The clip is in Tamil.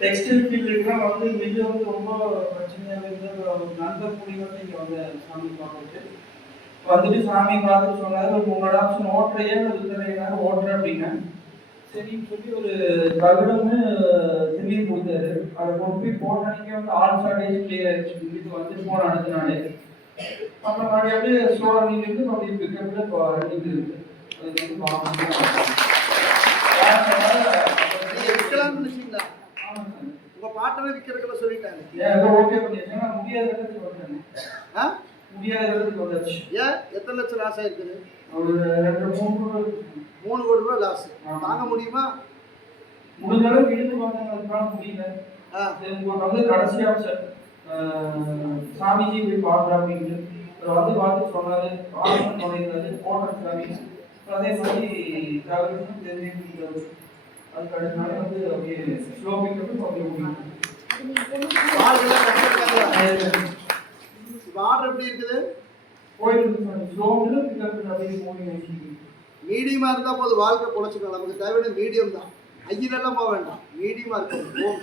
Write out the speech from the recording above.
டெக்ஸ்டைல் ஃபீல்டுக்குலாம் வந்து மில்லு வந்து ரொம்ப பிரச்சனையாக இருந்து ஒரு நண்பர் கூடி வந்து இங்கே வந்து சாமி பார்த்துட்டு வந்துட்டு சாமி பார்த்துட்டு சொன்னார், உங்களோட ஆப்ஷன் ஓட்டுறையா வித்துறையா ஓட்டுறேன் அப்படின்னா சரின்னு சொல்லி ஒரு தகடம்னு திரும்பி கொடுத்தாரு. அதை கொண்டு போய் போட்டானிக்கே வந்து ஆல் ஷார்டேஜ் கிளியர் ஆயிடுச்சு. வீட்டுக்கு வந்துட்டு போன அடுத்த நாளே அப்புறம் மறுபடியும் அப்படியே ஸ்லோ ரன்னிங் இருந்து மறுபடியும் பிக்கப்பில் இப்போ ரன்னிங் இருக்கு. அதுக்கு வந்து உங்க பாட்டவே விற்கிறதுல சொல்லிட்டாங்க. ஓகே பண்ணியாச்சு. முடியாத இடத்துக்கு வந்தாங்க. முடியாத இடத்துக்கு வந்தாச்சு. ஏன் எத்தனை லட்சம் லாஸ் ஆயிருக்குது? ஒரு 3 கோடி ரூபாய் லாஸ். வாங்க முடியுமா? முடிஞ்ச அளவுக்கு இழுத்து பார்த்தாங்க, முடியல. உங்களுக்கு வந்து கடைசியாக சாமிஜி போய் பார்க்குறா அப்படின்னு வந்து பார்த்து சொன்னாரு, ஆசனம் பண்ணியிருந்தாரு, போட்டர் சாமி. அதே மாதிரி தகவலும் தெரிஞ்சுக்கிட்டாரு. அதுக்கு அடுத்த நாள் வந்து அப்படியே ஸ்லோ பிக்கப் அப்படியே முடியும். ஆர்டர் எப்படி இருக்குது? போயிட்டு ஸ்லோவில் பிக்கப் அப்படியே மூவி மீடியமா இருந்தா போது வாழ்க்கை பொழைச்சிக்கலாம். நமக்கு தேவையான மீடியம் தான். ஐயரெல்லாம் போக வேண்டாம், மீடியமா இருக்கணும்.